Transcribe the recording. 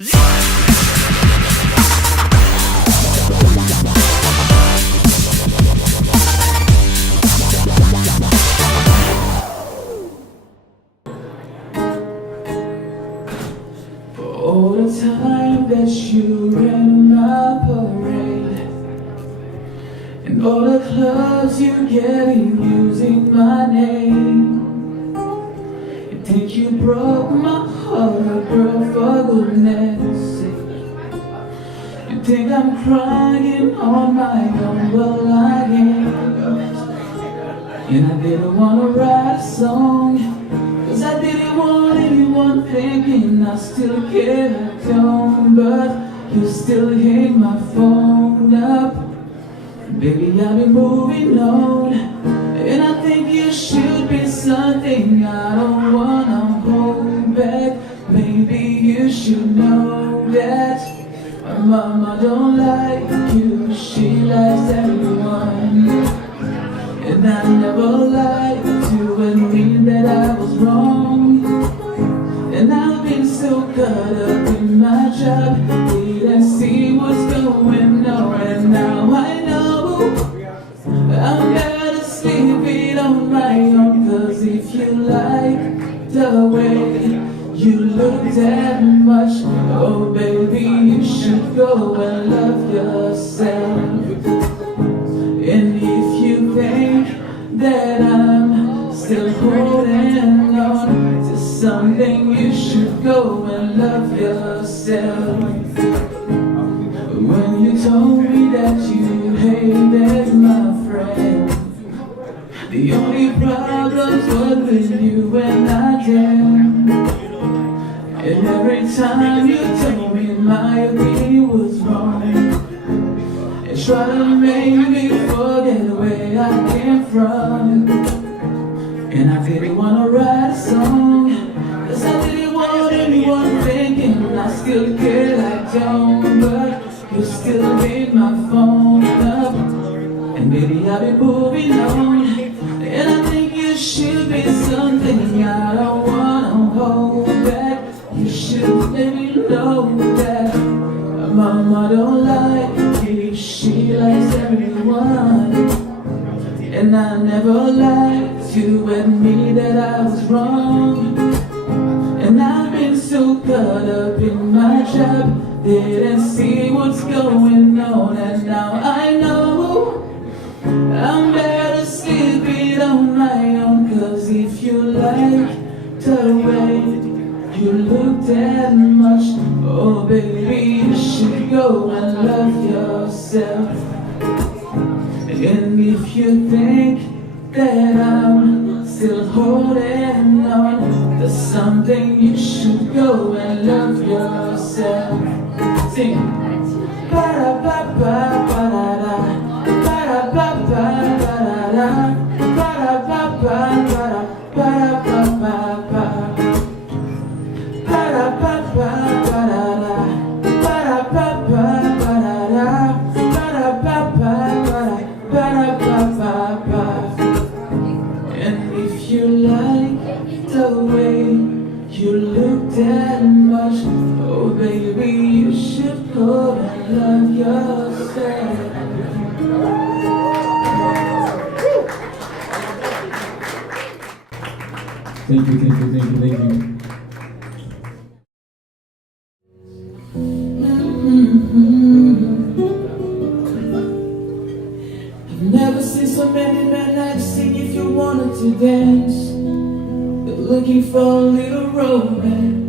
All the time that you ran my parade, and all the clubs you get in using my name. You think you broke my heart, girl, for goodness sake. You think I'm crying on my own, well I ain't. And I didn't wanna write a song, 'cause I didn't want anyone thinking I still care, I don't. But you still hang my phone up. Baby, I've been moving on, and I think you should be something I don't wanna hold back. Maybe you should know that my mama don't like you, she likes everyone. And I never lied to admit that I was wrong. And I've been so caught up in my job, didn't see what's going on. And now I know I'm better sleep it on my own. 'Cause if you like the way you look that much, oh baby, you should go and love yourself. And if you think that I'm still holding on to something, you should go and love yourself. When you told me that you hated my friend, the only problems were with you and I did. And every time you told me my opinion was wrong, and try to make me forget where I came from. And I didn't wanna write a song, 'cause I didn't want anyone thinking I still care, I don't. But you still hit my phone up, and baby, I've been moving on. And I think you should be something I don't wanna hold back. You should let me know that mama don't like you, she likes everyone. And I never lied to admit that I was wrong. And I've been so caught up in my job, didn't see what's going on. And now I know I'm better sleeping on my own. 'Cause if you like the way you look that much, oh baby, you should go and love yourself. And if you think that I'm still holding on to something, you should go and love yourself. Sing. Ba-da-ba-ba-ba-da-da, ba-da-ba-ba-ba-da-da, ba-da-ba-ba-ba-da, ba-da-ba-ba-ba, ba-da-ba-ba-ba-da-da, ba-da-ba-ba-ba-da-da, ba-da-ba-ba-ba-da, and if you like the way you look that much, oh baby, you should go and love yourself. Thank you. I've never seen so many men like sing if you wanted to dance. They're looking for a little romance.